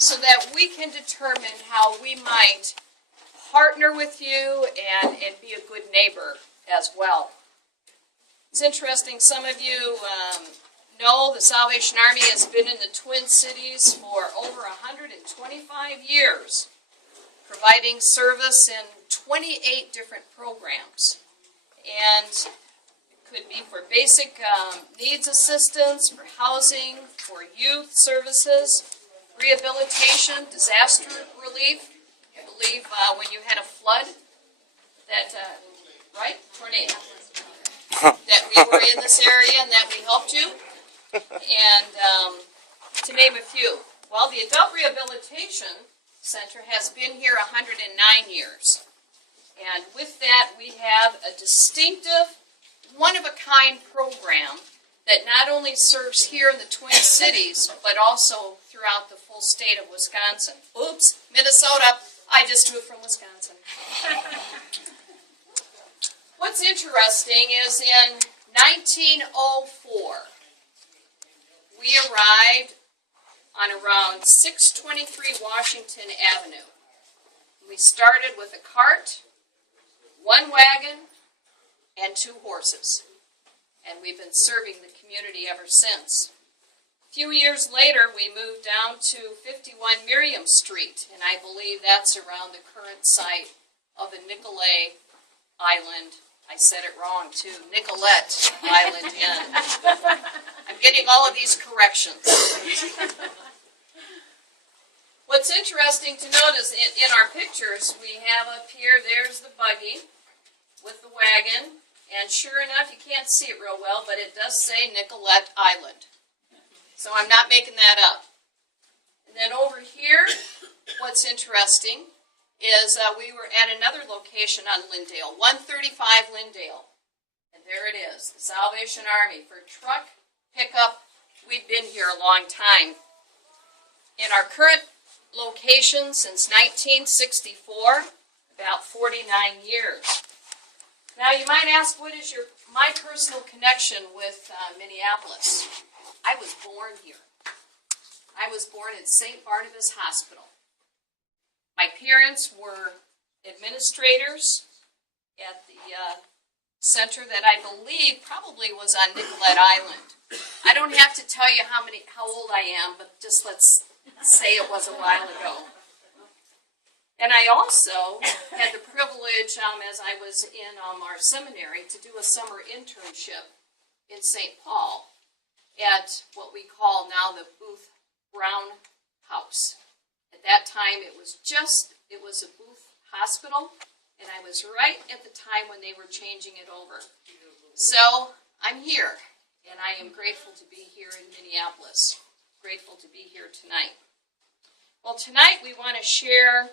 so that we can determine how we might partner with you and be a good neighbor as well. It's interesting, some of you know the Salvation Army has been in the Twin Cities for over 125 years, providing service in 28 different programs. And it could be for basic needs assistance, for housing, for youth services, rehabilitation, disaster relief. I believe when you had a flood, that, right, tornado, that we were in this area and that we helped you, and to name a few. Well, the Adult Rehabilitation Center has been here 109 years, and with that we have a distinctive, one-of-a-kind program that not only serves here in the Twin Cities, but also throughout the full state of Wisconsin. Oops, Minnesota, I just drew it from Wisconsin. What's interesting is in 1904, we arrived on around 623 Washington Avenue. We started with a cart, one wagon, and 2 horses. And we've been serving the community ever since. A few years later, we moved down to 51 Miriam Street, and I believe that's around the current site of the Nicollet Island. I said it wrong, too. Nicollet Island Inn. I'm getting all of these corrections. What's interesting to notice in our pictures, we have up here, there's the buggy with the wagon. And sure enough, you can't see it real well, but it does say Nicollet Island. So I'm not making that up. And then over here, what's interesting is we were at another location on Lyndale, 135 Lyndale. And there it is, the Salvation Army for truck pickup. We've been here a long time. In our current location since 1964, about 49 years. Now you might ask, what is my personal connection with Minneapolis? I was born here. I was born at St. Barnabas Hospital. My parents were administrators at the center that I believe probably was on Nicollet Island. I don't have to tell you how old I am, but just let's say it was a while ago. And I also had the privilege, as I was in our seminary, to do a summer internship in St. Paul at what we call now the Booth Brown House. At that time, it was a Booth hospital, and I was right at the time when they were changing it over. So I'm here, and I am grateful to be here in Minneapolis. Grateful to be here tonight. Well, tonight we want to share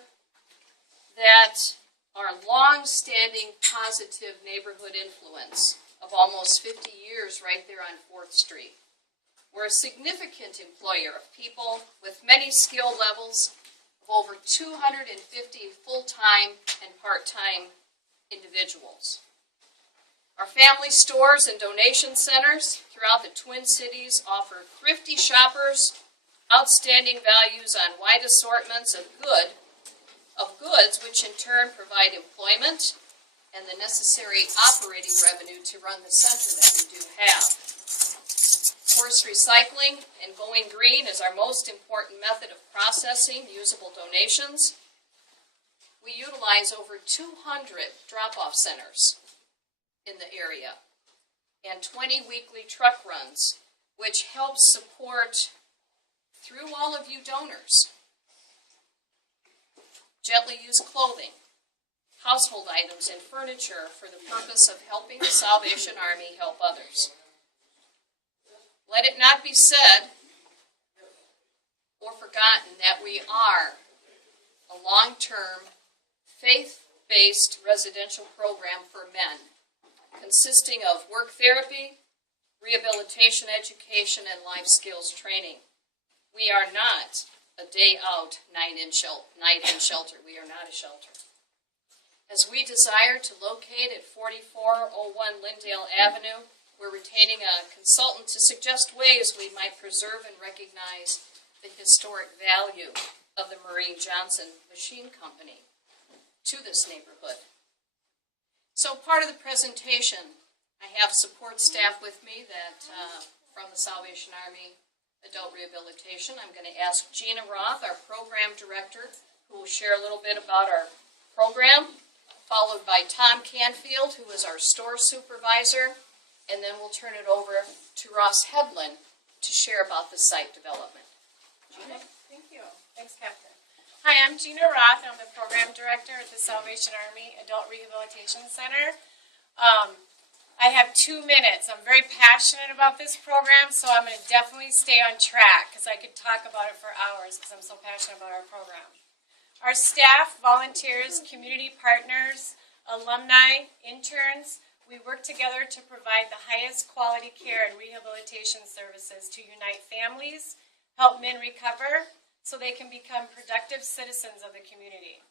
that our long-standing positive neighborhood influence of almost 50 years right there on 4th Street. We're a significant employer of people with many skill levels of over 250 full-time and part-time individuals. Our family stores and donation centers throughout the Twin Cities offer thrifty shoppers outstanding values on wide assortments of goods, which in turn provide employment and the necessary operating revenue to run the center that we do have. Of course, recycling and going green is our most important method of processing usable donations. We utilize over 200 drop-off centers in the area and 20 weekly truck runs, which helps support through all of you donors. Gently used clothing, household items, and furniture for the purpose of helping the Salvation Army help others. Let it not be said or forgotten that we are a long-term, faith-based residential program for men, consisting of work therapy, rehabilitation education, and life skills training. We are not a day-out, night-in shelter. We are not a shelter. As we desire to locate at 4401 Lyndale Avenue, we're retaining a consultant to suggest ways we might preserve and recognize the historic value of the Mereen Johnson Machine Company to this neighborhood. So part of the presentation, I have support staff with me that from the Salvation Army Adult Rehabilitation. I'm going to ask Gina Roth, our program director, who will share a little bit about our program, followed by Tom Canfield, who is our store supervisor, and then we'll turn it over to Ross Hedlund to share about the site development. Gina? Okay, thank you. Thanks, Captain. Hi, I'm Gina Roth. I'm the program director at the Salvation Army Adult Rehabilitation Center. I have 2 minutes. I'm very passionate about this program, so I'm going to definitely stay on track because I could talk about it for hours because I'm so passionate about our program. Our staff, volunteers, community partners, alumni, interns, we work together to provide the highest quality care and rehabilitation services to unite families, help men recover so they can become productive citizens of the community.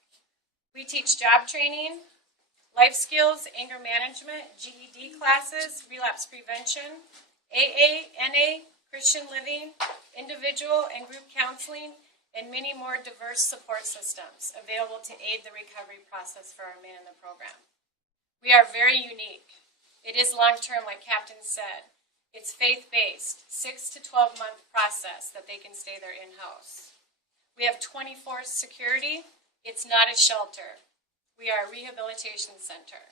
We teach job training, life skills, anger management, GED classes, relapse prevention, AA, NA, Christian living, individual and group counseling, and many more diverse support systems available to aid the recovery process for our men in the program. We are very unique. It is long-term, like Captain said. It's faith-based, 6 to 12-month process that they can stay there in-house. We have 24 security. It's not a shelter. We are a rehabilitation center.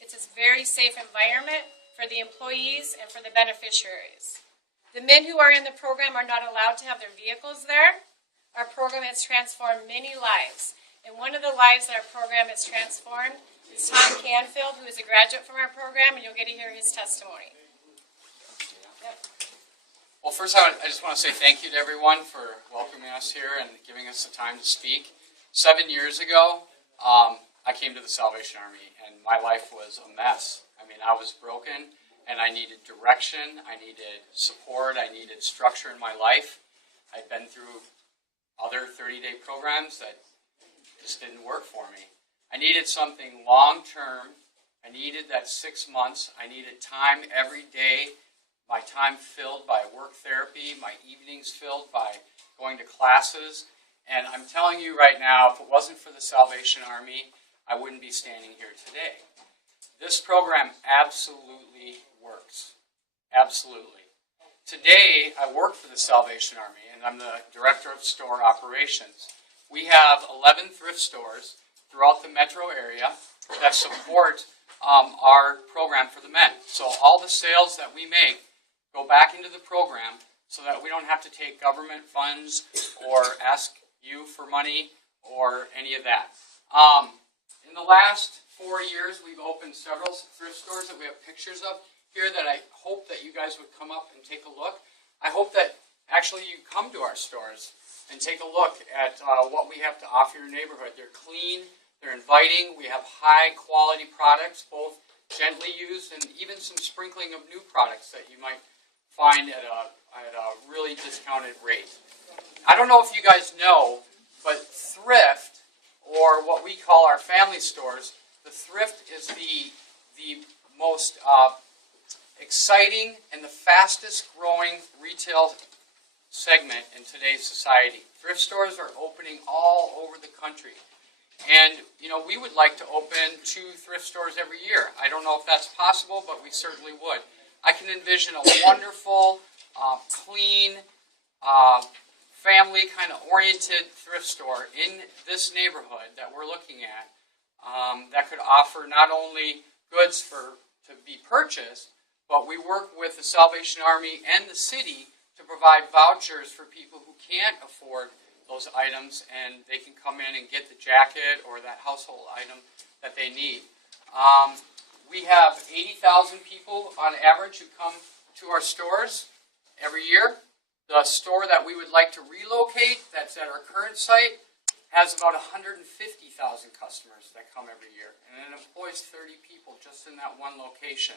It's a very safe environment for the employees and for the beneficiaries. The men who are in the program are not allowed to have their vehicles there. Our program has transformed many lives. And one of the lives that our program has transformed is Tom Canfield, who is a graduate from our program, and you'll get to hear his testimony. Yep. Well, first I just want to say thank you to everyone for welcoming us here and giving us the time to speak. 7 years ago, I came to the Salvation Army, and my life was a mess. I mean, I was broken, and I needed direction, I needed support, I needed structure in my life. I'd been through other 30-day programs that just didn't work for me. I needed something long-term. I needed that 6 months. I needed time every day, my time filled by work therapy, my evenings filled by going to classes. And I'm telling you right now, if it wasn't for the Salvation Army, I wouldn't be standing here today. This program absolutely works. Absolutely. Today, I work for the Salvation Army, and I'm the Director of Store Operations. We have 11 thrift stores throughout the metro area that support our program for the men. So all the sales that we make go back into the program so that we don't have to take government funds or ask you for money or any of that. In the last 4 years, we've opened several thrift stores that we have pictures of here that I hope that you guys would come up and take a look. I hope that actually you come to our stores and take a look at what we have to offer your neighborhood. They're clean, they're inviting, we have high quality products, both gently used and even some sprinkling of new products that you might find at a really discounted rate. I don't know if you guys know, but thrift, or what we call our family stores, the thrift is the most exciting and the fastest growing retail segment in today's society. Thrift stores are opening all over the country. And, you know, we would like to open 2 thrift stores every year. I don't know if that's possible, but we certainly would. I can envision a wonderful, clean, family kind of oriented thrift store in this neighborhood that we're looking at that could offer not only goods to be purchased, but we work with the Salvation Army and the city to provide vouchers for people who can't afford those items, and they can come in and get the jacket or that household item that they need. We have 80,000 people on average who come to our stores every year. The store that we would like to relocate, that's at our current site, has about 150,000 customers that come every year, and it employs 30 people just in that one location.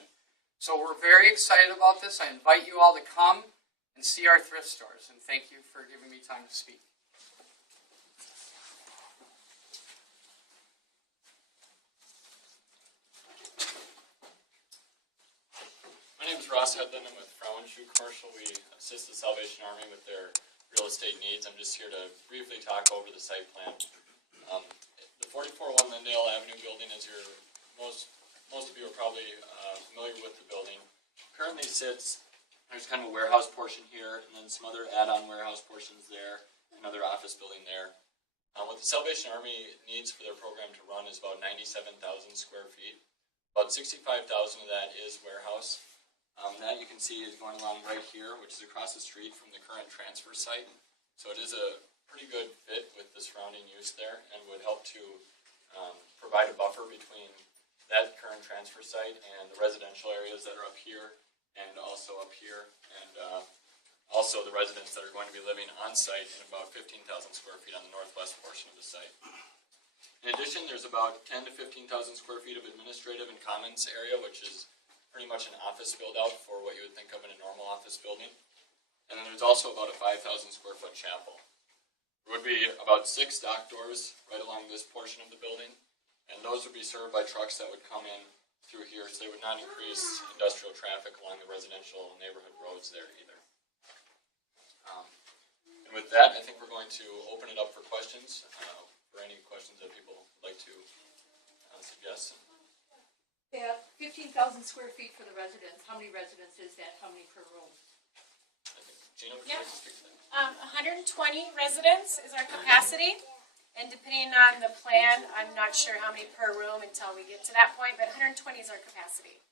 So we're very excited about this. I invite you all to come and see our thrift stores, and thank you for giving me time to speak. My name is Ross Hedlund. I'm with Frauenschuh Commercial. We assist the Salvation Army with their real estate needs. I'm just here to briefly talk over the site plan. The 4401 Lindale Avenue building, as most of you are probably familiar with the building, currently sits, there's kind of a warehouse portion here, and then some other add-on warehouse portions there, another office building there. What the Salvation Army needs for their program to run is about 97,000 square feet. About 65,000 of that is warehouse. That you can see is going along right here, which is across the street from the current transfer site. So it is a pretty good fit with the surrounding use there, and would help to provide a buffer between that current transfer site and the residential areas that are up here and also up here, and also the residents that are going to be living on site in about 15,000 square feet on the northwest portion of the site. In addition, there's about 10 to 15,000 square feet of administrative and commons area, which is pretty much an office build out for what you would think of in a normal office building. And then there's also about a 5,000 square foot chapel. There would be about 6 dock doors right along this portion of the building, and those would be served by trucks that would come in through here, so they would not increase industrial traffic along the residential neighborhood roads there either. And with that, I think we're going to open it up for questions, for any questions that people would like to suggest. Yeah, 15,000 square feet for the residents. How many residents is that? How many per room? I think Gina would like to speak to that. 120 residents is our capacity, and depending on the plan, I'm not sure how many per room until we get to that point, but 120 is our capacity.